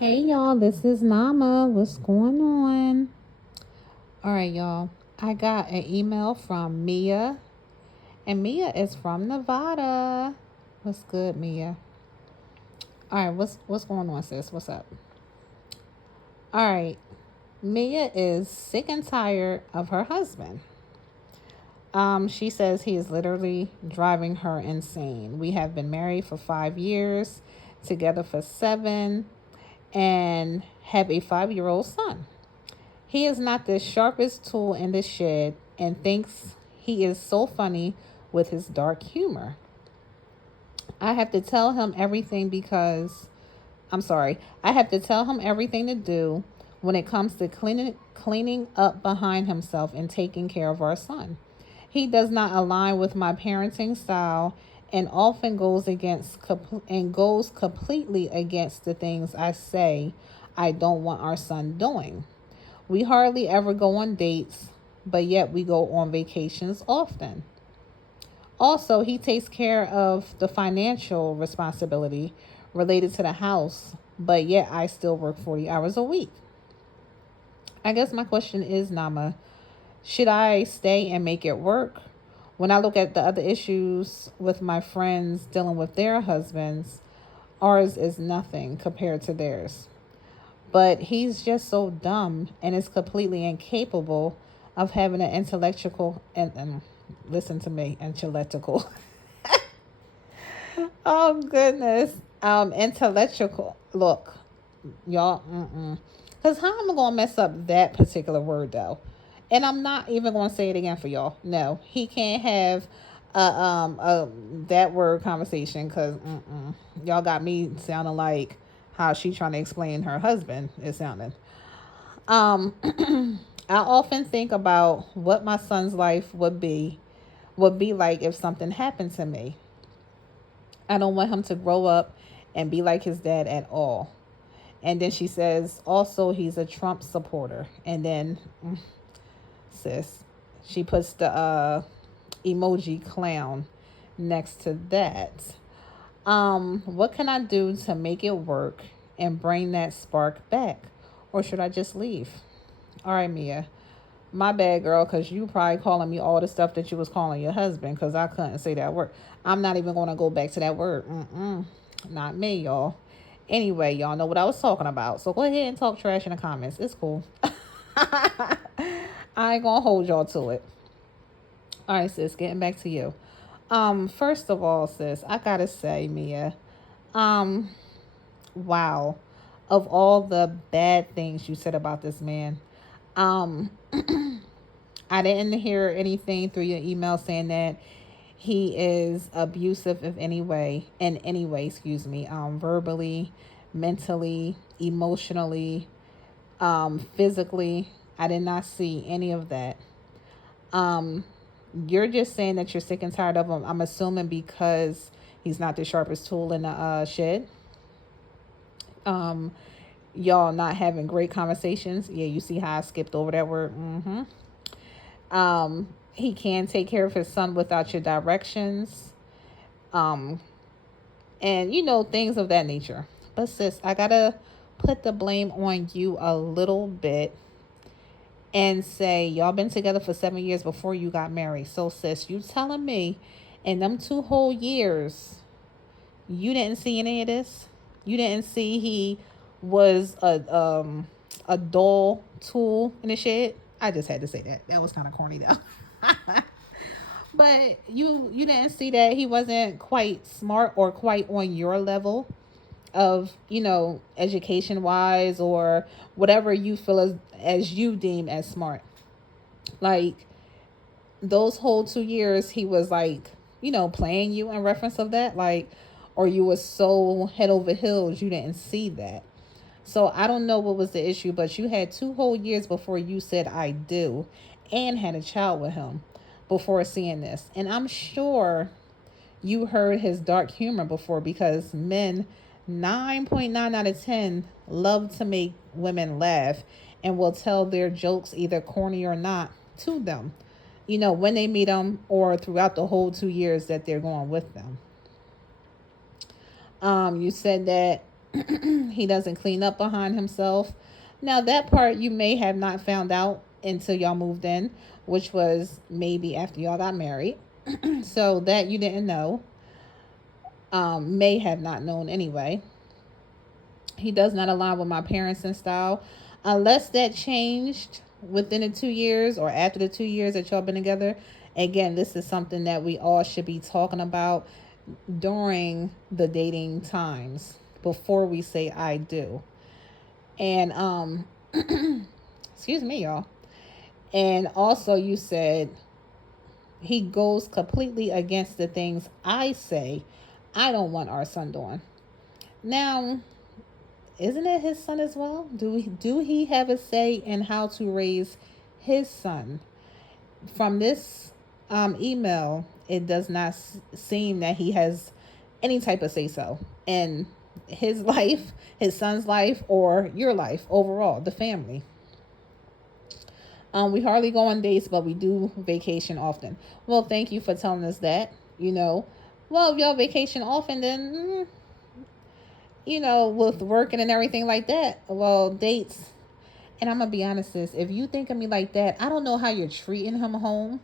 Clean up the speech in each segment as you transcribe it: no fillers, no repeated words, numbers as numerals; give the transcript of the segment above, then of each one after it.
Hey y'all, this is Nama. What's going on? All right, y'all. I got an email from Mia, and Mia is from Nevada. What's good, Mia? All right, what's going on, sis? What's up? All right, Mia is sick and tired of her husband. She says he is literally driving her insane. We have been married for 5 years, together for 7, and have a 5-year-old son. He is not the sharpest tool in the shed and thinks he is so funny with his dark humor. I have to tell him everything because, I'm sorry, I have to tell him everything to do when it comes to cleaning up behind himself and taking care of our son. He does not align with my parenting style and often goes completely against the things I say I don't want our son doing. We hardly ever go on dates, but yet we go on vacations often. Also, he takes care of the financial responsibility related to the house, but yet I still work 40 hours a week. I guess my question is, Nama, should I stay and make it work? When I look at the other issues with my friends dealing with their husbands, ours is nothing compared to theirs. But he's just so dumb and is completely incapable of having an intellectual and listen to me, intellectual. Oh goodness, intellectual. Look, y'all, because how am I gonna mess up that particular word though? And I'm not even gonna say it again for y'all. No, he can't have that word conversation because y'all got me sounding like how she trying to explain her husband is sounding. Um, I often think about what my son's life would be like if something happened to me. I don't want him to grow up and be like his dad at all. And then she says, also, he's a Trump supporter. And then, sis, she puts the emoji clown next to that. What can I do to make it work and bring that spark back? Or should I just leave? All right, Mia. My bad, girl, because you probably calling me all the stuff that you was calling your husband because I couldn't say that word. I'm not even going to go back to that word. Not me, y'all. Anyway, y'all know what I was talking about. So go ahead and talk trash in the comments. It's cool. I ain't going to hold y'all to it. All right, sis, getting back to you. First of all, sis, I got to say, Mia, um, wow. Of all the bad things you said about this man, um, I didn't hear anything through your email saying that he is abusive in any way, excuse me, verbally, mentally, emotionally, physically. I did not see any of that. Um, you're just saying that you're sick and tired of him. I'm assuming because he's not the sharpest tool in the shed. Um, y'all not having great conversations. Yeah, you see how I skipped over that word. He can take care of his son without your directions. Um, and things of that nature. But sis, I gotta put the blame on you a little bit and say y'all been together for 7 years before you got married. So sis, you telling me in them 2 whole years you didn't see any of this? You didn't see he was a dull tool in the shed? I just had to say that. That was kind of corny though. But you didn't see that he wasn't quite smart or quite on your level of education wise or whatever you feel as you deem as smart. Like those whole 2 years he was like playing you in reference of that, like, or you was so head over heels you didn't see that. So I don't know what was the issue, but you had 2 whole years before you said I do and had a child with him before seeing this. And I'm sure you heard his dark humor before because men 9.9 out of 10 love to make women laugh and will tell their jokes, either corny or not, to them, when they meet them or throughout the whole 2 years that they're going with them. You said that He doesn't clean up behind himself. Now, that part you may have not found out until y'all moved in, which was maybe after y'all got married. So that you didn't know, may have not known anyway. He does not align with my parents in style. Unless that changed within the 2 years or after the 2 years that y'all been together. Again, this is something that we all should be talking about during the dating times before we say I do. And excuse me, y'all. And also you said he goes completely against the things I say I don't want our son doing. Now, isn't it his son as well? Do he have a say in how to raise his son? From this email, it does not seem that he has any type of say so in his life, his son's life, or your life overall, the family. We hardly go on dates, but we do vacation often. Well, thank you for telling us that. Well, if y'all vacation often, then with working and everything like that, well, dates. And I'm gonna be honest, sis, if you think of me like that, I don't know how you're treating him home.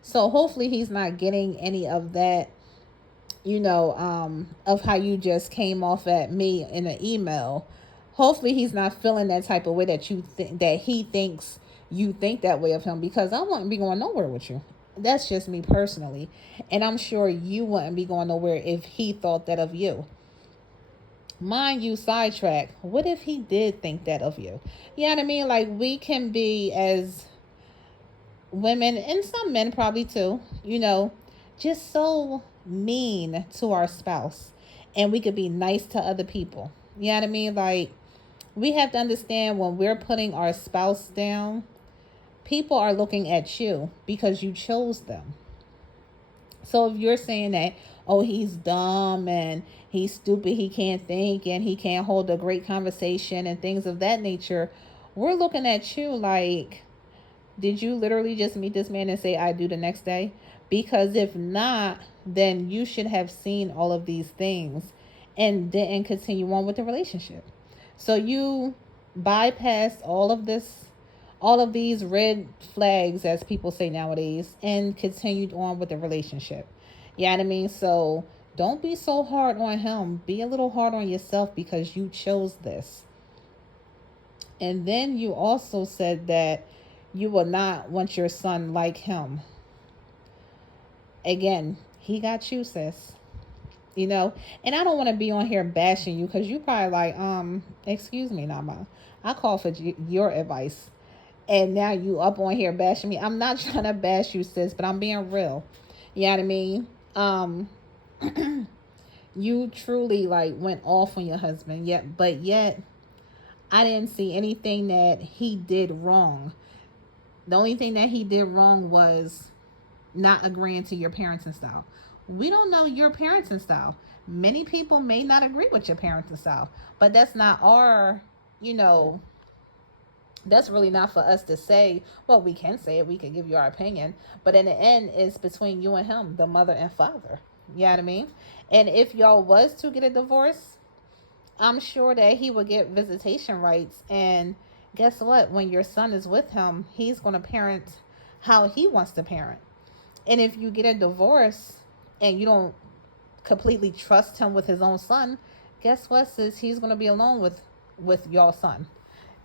So hopefully he's not getting any of that, of how you just came off at me in an email. Hopefully he's not feeling that type of way that that he thinks you think that way of him, because I wouldn't be going nowhere with you. That's just me personally. And I'm sure you wouldn't be going nowhere if he thought that of you. Mind you, sidetrack, what if he did think that of you? You know what I mean? Like, we can be, as women, and some men probably too, just so mean to our spouse. And we could be nice to other people. You know what I mean? Like, we have to understand, when we're putting our spouse down, people are looking at you because you chose them. So if you're saying that, oh, he's dumb and he's stupid, he can't think and he can't hold a great conversation and things of that nature, we're looking at you like, did you literally just meet this man and say I do the next day? Because if not, then you should have seen all of these things and didn't continue on with the relationship. So you bypassed all of these red flags, as people say nowadays, and continued on with the relationship. You know what I mean? So don't be so hard on him. Be a little hard on yourself, because you chose this. And then you also said that you will not want your son like him. Again, he got you, sis. And I don't want to be on here bashing you, because you probably like, excuse me, Nama, I call for your advice. And now you up on here bashing me. I'm not trying to bash you, sis, but I'm being real. You know what I mean? You truly like went off on your husband, yet I didn't see anything that he did wrong. The only thing that he did wrong was not agreeing to your parenting style. We don't know your parenting style. Many people may not agree with your parenting style, but that's not our, that's really not for us to say. Well, we can say it, we can give you our opinion, but in the end, it's between you and him, the mother and father. You know what I mean? And if y'all was to get a divorce, I'm sure that he would get visitation rights. And guess what? When your son is with him, he's going to parent how he wants to parent. And if you get a divorce and you don't completely trust him with his own son, guess what, sis? He's going to be alone with your son.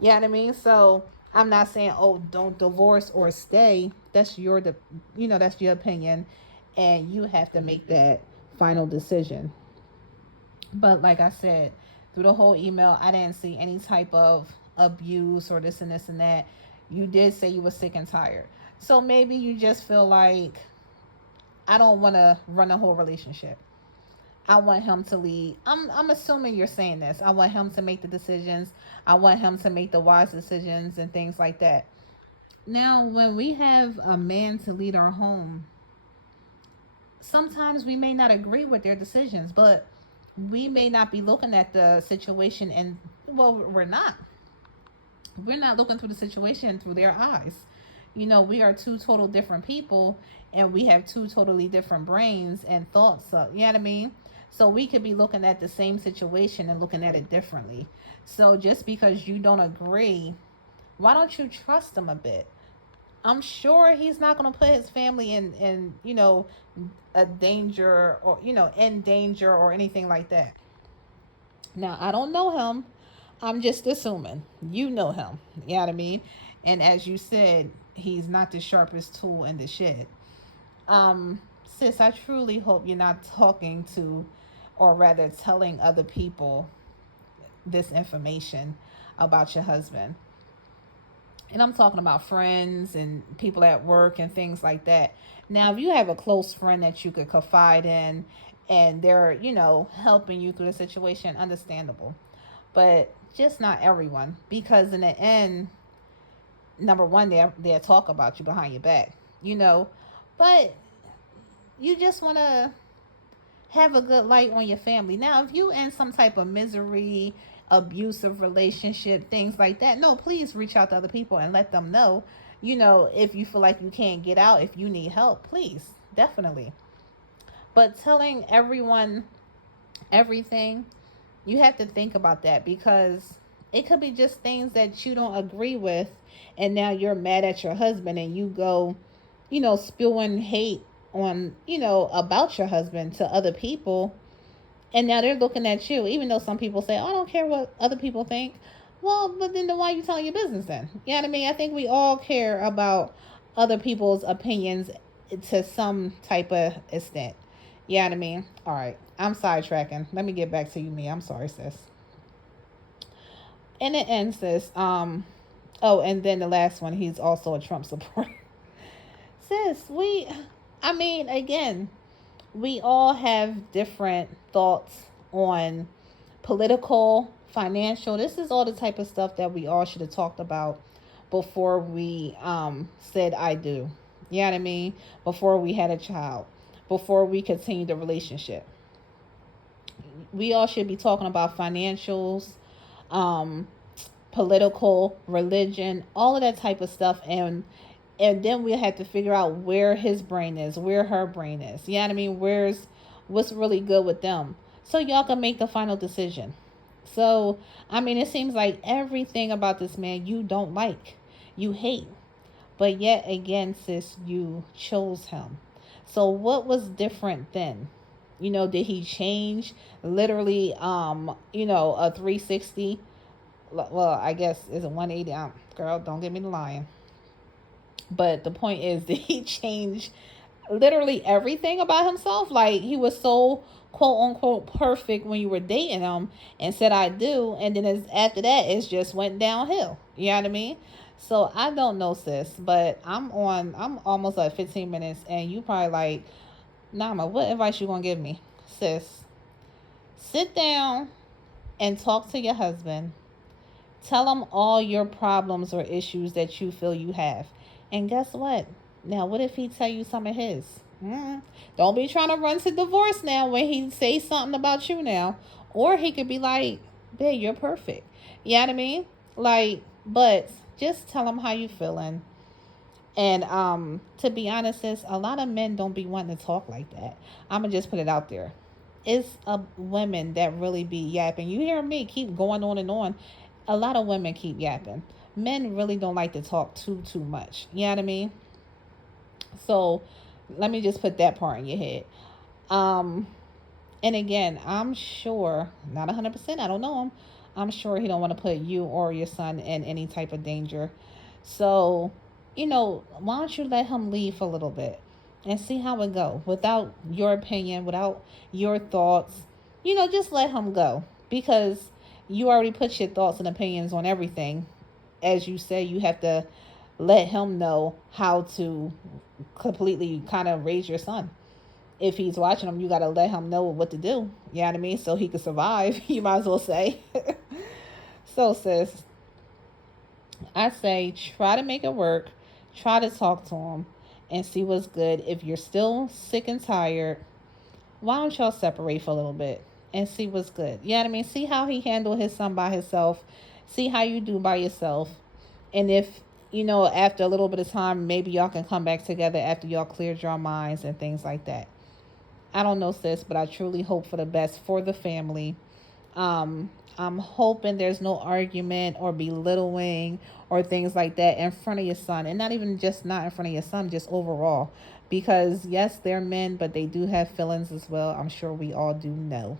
You know what I mean? So I'm not saying, oh, don't divorce or stay. That's that's your opinion, and you have to make that final decision. But like I said, through the whole email, I didn't see any type of abuse or this and this and that. You did say you were sick and tired. So maybe you just feel like, I don't want to run a whole relationship. I want him to lead. I'm assuming you're saying this. I want him to make the decisions. I want him to make the wise decisions and things like that. Now, when we have a man to lead our home, sometimes we may not agree with their decisions, but we may not be looking at the situation, and well, we're not looking through the situation through their eyes. We are two total different people, and we have two totally different brains and thoughts. So, you know what I mean? So we could be looking at the same situation and looking at it differently. So just because you don't agree, why don't you trust him a bit? I'm sure he's not going to put his family in a danger, or in danger or anything like that. Now, I don't know him. I'm just assuming. You know him. You know what I mean? And as you said, he's not the sharpest tool in the shed. Sis, I truly hope you're not talking to, or rather telling other people this information about your husband. And I'm talking about friends and people at work and things like that. Now, if you have a close friend that you could confide in and they're, helping you through the situation, understandable. But just not everyone. Because in the end, number one, they'll talk about you behind your back, But you just want to have a good light on your family. Now, if you in some type of misery, abusive relationship, things like that, no, please reach out to other people and let them know. If you feel like you can't get out, if you need help, please, definitely. But telling everyone everything, you have to think about that, because it could be just things that you don't agree with, and now you're mad at your husband and you go, spewing hate on, about your husband to other people. And now they're looking at you, even though some people say, oh, I don't care what other people think. Well, but then why are you telling your business then? You know what I mean? I think we all care about other people's opinions to some type of extent. You know what I mean? All right. I'm sidetracking. Let me get back to you, me. I'm sorry, sis. And it ends, sis. Oh, and then the last one, he's also a Trump supporter. Sis, again, we all have different thoughts on political, financial. This is all the type of stuff that we all should have talked about before we said I do. You know what I mean? Before we had a child, before we continued the relationship. We all should be talking about financials, um, political, religion, all of that type of stuff, and then we have to figure out where his brain is, where her brain is. You know what I mean? What's really good with them, so y'all can make the final decision. So, it seems like everything about this man you don't like, you hate, but yet again, sis, you chose him. So, what was different then? Did he change literally? A 360. Well, I guess it's a 180. Girl, don't get me the lying. But the point is, did he change literally everything about himself? Like, he was so quote unquote perfect when you were dating him and said I do, and then after that it just went downhill. You know what I mean? So I don't know, sis, but I'm almost at 15 minutes, and you probably like, Nama, what advice you gonna give me? Sis, sit down and talk to your husband. Tell him all your problems or issues that you feel you have. And guess what? Now, what if he tell you some of his? Don't be trying to run to divorce now when he say something about you now. Or he could be like, babe, you're perfect. You know what I mean? Like, but just tell him how you feeling. And to be honest, sis, a lot of men don't be wanting to talk like that. I'm going to just put it out there. It's women that really be yapping. You hear me keep going on and on. A lot of women keep yapping. Men really don't like to talk too much. You know what I mean? So let me just put that part in your head. And again, I'm sure, not 100%, I don't know him. I'm sure he don't want to put you or your son in any type of danger. So, why don't you let him leave for a little bit and see how it go without your opinion, without your thoughts. Just let him go, because you already put your thoughts and opinions on everything. As you say, you have to let him know how to completely kind of raise your son. If he's watching him, you got to let him know what to do. You know what I mean? So he can survive, you might as well say. So, sis, I say try to make it work. Try to talk to him and see what's good. If you're still sick and tired, why don't y'all separate for a little bit and see what's good? You know what I mean? See how he handled his son by himself. See how you do by yourself. And if, after a little bit of time, maybe y'all can come back together after y'all cleared your minds and things like that. I don't know, sis, but I truly hope for the best for the family. I'm hoping there's no argument or belittling or things like that in front of your son, and not even just not in front of your son, just overall. Because yes, they're men, but they do have feelings as well. I'm sure we all do know.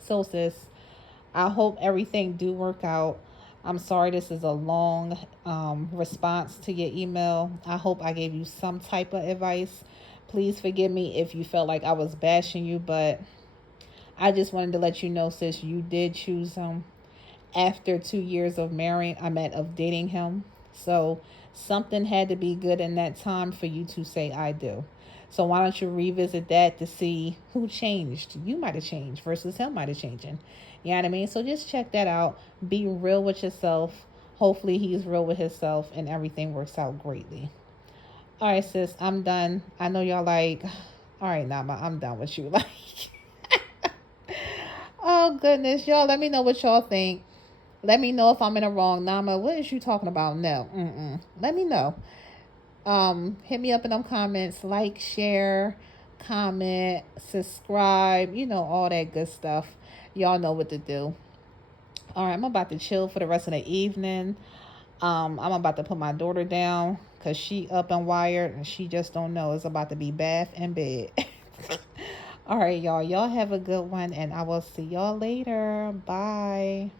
So, sis, I hope everything do work out. I'm sorry this is a long response to your email. I hope I gave you some type of advice. Please forgive me if you felt like I was bashing you, but I just wanted to let you know, sis, you did choose him after 2 years of marrying, of dating him. So something had to be good in that time for you to say I do. So why don't you revisit that to see who changed? You might have changed versus him might have changing. You know what I mean? So just check that out. Be real with yourself. Hopefully he's real with himself and everything works out greatly. All right, sis, I'm done. I know y'all like, all right, Nama, I'm done with you. Like, oh goodness, y'all, let me know what y'all think. Let me know if I'm in the wrong. Nama, what is you talking about? No. Let me know. Hit me up in them comments. Like, share, comment, subscribe. You know, all that good stuff. Y'all know what to do. All right, I'm about to chill for the rest of the evening. I'm about to put my daughter down because she up and wired and she just don't know. It's about to be bath and bed. All right, y'all. Y'all have a good one and I will see y'all later. Bye.